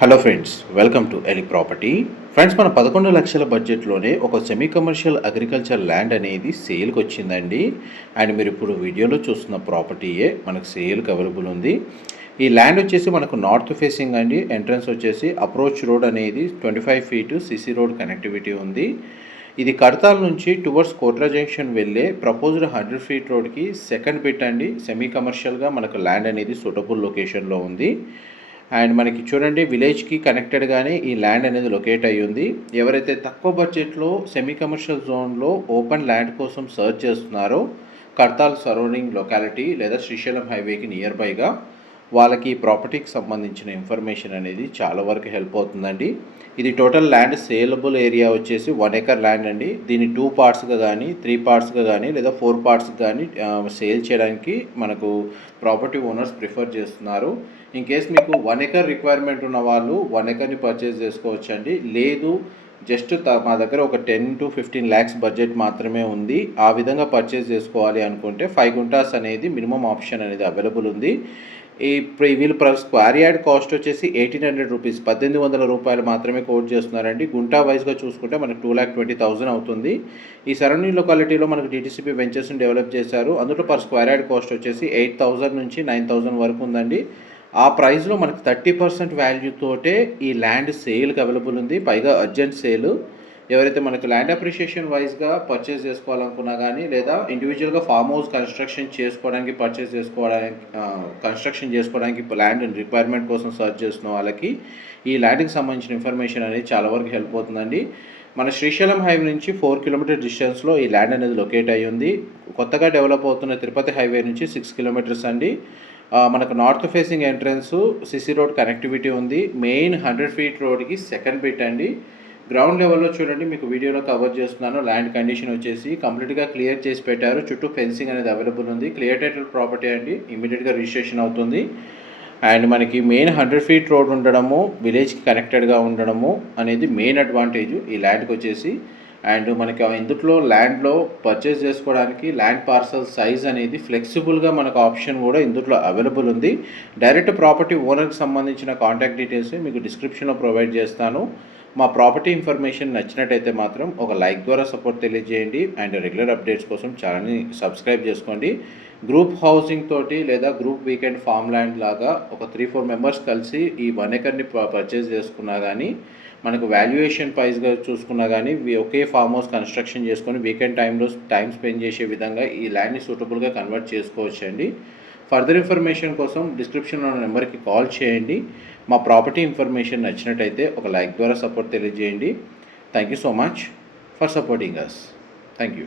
Hello friends, welcome to Eli property. Friends, మన 11 లక్షల బడ్జెట్లోనే ఒక సెమీ కమర్షియల్ అగ్రికల్చర్ ల్యాండ్ అనేది సేల్కి వచ్చిందండి. అండ్ మీరు ఇప్పుడు వీడియోలో చూస్తున్న ప్రాపర్టీయే మనకు సేల్కి అవైలబుల్ ఉంది. ఈ ల్యాండ్ వచ్చేసి మనకు నార్త్ ఫేసింగ్ అండి. ఎంట్రన్స్ వచ్చేసి అప్రోచ్ రోడ్ అనేది 25 ఫీట్ సిసి రోడ్ కనెక్టివిటీ ఉంది. ఇది కడతాల్ నుంచి టువర్డ్స్ కోట్రా జంక్షన్ వెళ్ళే ప్రపోజ్డ్ 100 ఫీట్ రోడ్కి సెకండ్ బిట్ అండి. సెమీ కమర్షియల్గా మనకు ల్యాండ్ అనేది సూటబుల్ లొకేషన్లో ఉంది. అండ్ మనకి చూడండి, విలేజ్కి కనెక్టెడ్గానే ఈ ల్యాండ్ అనేది లొకేట్ అయ్యి ఉంది. ఎవరైతే తక్కువ బడ్జెట్లో సెమీ కమర్షియల్ జోన్లో ఓపెన్ ల్యాండ్ కోసం సర్చ్ చేస్తున్నారో, కడతాల్ సరౌండింగ్ లొకాలిటీ లేదా శ్రీశైలం హైవేకి నియర్ బైగా వాళ్ళకి ఈ ప్రాపర్టీకి సంబంధించిన ఇన్ఫర్మేషన్ అనేది చాలా వరకు హెల్ప్ అవుతుందండి. ఇది టోటల్ ల్యాండ్ సేలబుల్ ఏరియా వచ్చేసి 1 ఎకర్ ల్యాండ్ అండి. దీన్ని 2 పార్ట్స్గా కానీ 3 పార్ట్స్గా కానీ లేదా 4 పార్ట్స్గా కానీ సేల్ చేయడానికి మనకు ప్రాపర్టీ ఓనర్స్ ప్రిఫర్ చేస్తున్నారు. ఇన్ కేస్ మీకు 1 ఎకర్ రిక్వైర్మెంట్ ఉన్న వాళ్ళు 1 ఎకర్ని పర్చేస్ చేసుకోవచ్చండి. లేదు, జస్ట్ మా దగ్గర ఒక 10 to 15 lakhs బడ్జెట్ మాత్రమే ఉంది, ఆ విధంగా పర్చేస్ చేసుకోవాలి అనుకుంటే 5 గుంటాస్ అనేది మినిమం ఆప్షన్ అనేది అవైలబుల్ ఉంది. వీళ్ళు స్క్వేర్ యార్డ్ కాస్ట్ వచ్చేసి 1800 రూపీస్, 1800 రూపాయలు మాత్రమే కోట్ చేస్తున్నారండి. గుంటా వైజ్గా చూసుకుంటే మనకు 2,20,000 అవుతుంది. ఈ సరౌండింగ్ లొకాలిటీలో మనకు డిటిసిపి వెంచర్స్ని డెవలప్ చేశారు. అందులో పర్ స్క్వేర్ యార్డ్ కాస్ట్ వచ్చేసి 8,000 నుంచి 9,000 వరకు ఉందండి. ఆ ప్రైస్లో మనకు 30% వాల్యూతోటే ఈ ల్యాండ్ సేల్కి అవైలబుల్ ఉంది. పైగా అర్జెంట్ సేల్. ఎవరైతే మనకు ల్యాండ్ అప్రిషియేషన్ వైజ్గా పర్చేస్ చేసుకోవాలనుకున్నా కానీ, లేదా ఇండివిజువల్గా ఫామ్ హౌస్ కన్స్ట్రక్షన్ చేసుకోవడానికి ల్యాండ్ రిక్వైర్మెంట్ కోసం సర్చ్ చేస్తున్న వాళ్ళకి ఈ ల్యాండ్కి సంబంధించిన ఇన్ఫర్మేషన్ అనేది చాలా వరకు హెల్ప్ అవుతుందండి. మన శ్రీశైలం హైవే నుంచి 4 కిలోమీటర్ డిస్టెన్స్లో ఈ ల్యాండ్ అనేది లొకేట్ అయ్యి ఉంది. కొత్తగా డెవలప్ అవుతున్న తిరుపతి హైవే నుంచి 6 కిలోమీటర్స్ అండి. మనకు north facing entrance CC road connectivity ఉంది. మెయిన్ 100 ఫీట్ రోడ్కి సెకండ్ బిట్ అండి. గ్రౌండ్ లెవెల్లో చూడండి, మీకు వీడియోలో కవర్ చేస్తున్నాను. ల్యాండ్ కండిషన్ వచ్చేసి కంప్లీట్గా క్లియర్ చేసి పెట్టారు. చుట్టూ ఫెన్సింగ్ అనేది అవైలబుల్ ఉంది. క్లియర్ టైటిల్ ప్రాపర్టీ అండి. ఇమీడియట్గా రిజిస్ట్రేషన్ అవుతుంది. అండ్ మనకి మెయిన్ 100 ఫీట్ రోడ్ ఉండడము, విలేజ్కి కనెక్టెడ్గా ఉండడము అనేది మెయిన్ అడ్వాంటేజ్ ఈ ల్యాండ్కి వచ్చేసి. అండ్ మనకి ఇందులో ల్యాండ్లో పర్చేస్ చేసుకోవడానికి ల్యాండ్ పార్సల్ సైజ్ అనేది ఫ్లెక్సిబుల్గా మనకు ఆప్షన్ కూడా ఇందులో అవైలబుల్ ఉంది. డైరెక్ట్ ప్రాపర్టీ ఓనర్కి సంబంధించిన కాంటాక్ట్ డీటెయిల్స్ మీకు డిస్క్రిప్షన్లో ప్రొవైడ్ చేస్తాను. మా ప్రాపర్టీ ఇన్ఫర్మేషన్ నచ్చినట్టయితే మాత్రం ఒక లైక్ ద్వారా సపోర్ట్ తెలియజేయండి. అండ్ రెగ్యులర్ అప్డేట్స్ కోసం ఛానల్ని సబ్స్క్రైబ్ చేసుకోండి. గ్రూప్ హౌసింగ్ తోటి లేదా గ్రూప్ వీకెండ్ ఫామ్ ల్యాండ్ లాగా ఒక 3-4 మెంబర్స్ కలిసి ఈ 1 ఎకర్ని పర్చేస్ చేసుకున్నా కానీ, మనకు వాల్యుయేషన్ ప్రైస్గా చూసుకున్నా కానీ, ఒకే ఫామ్ హౌస్ కన్స్ట్రక్షన్ చేసుకొని వీకెండ్ టైం స్పెండ్ చేసే విధంగా ఈ ల్యాండ్ని సూటబుల్గా కన్వర్ట్ చేసుకోవచ్చండి. ఫర్దర్ ఇన్ఫర్మేషన్ కోసం డిస్క్రిప్షన్లో ఉన్న నెంబర్కి కాల్ చేయండి. మా ప్రాపర్టీ ఇన్ఫర్మేషన్ నచ్చినట్టయితే ఒక లైక్ ద్వారా సపోర్ట్ తెలియజేయండి. Thank you so much for supporting us. Thank you.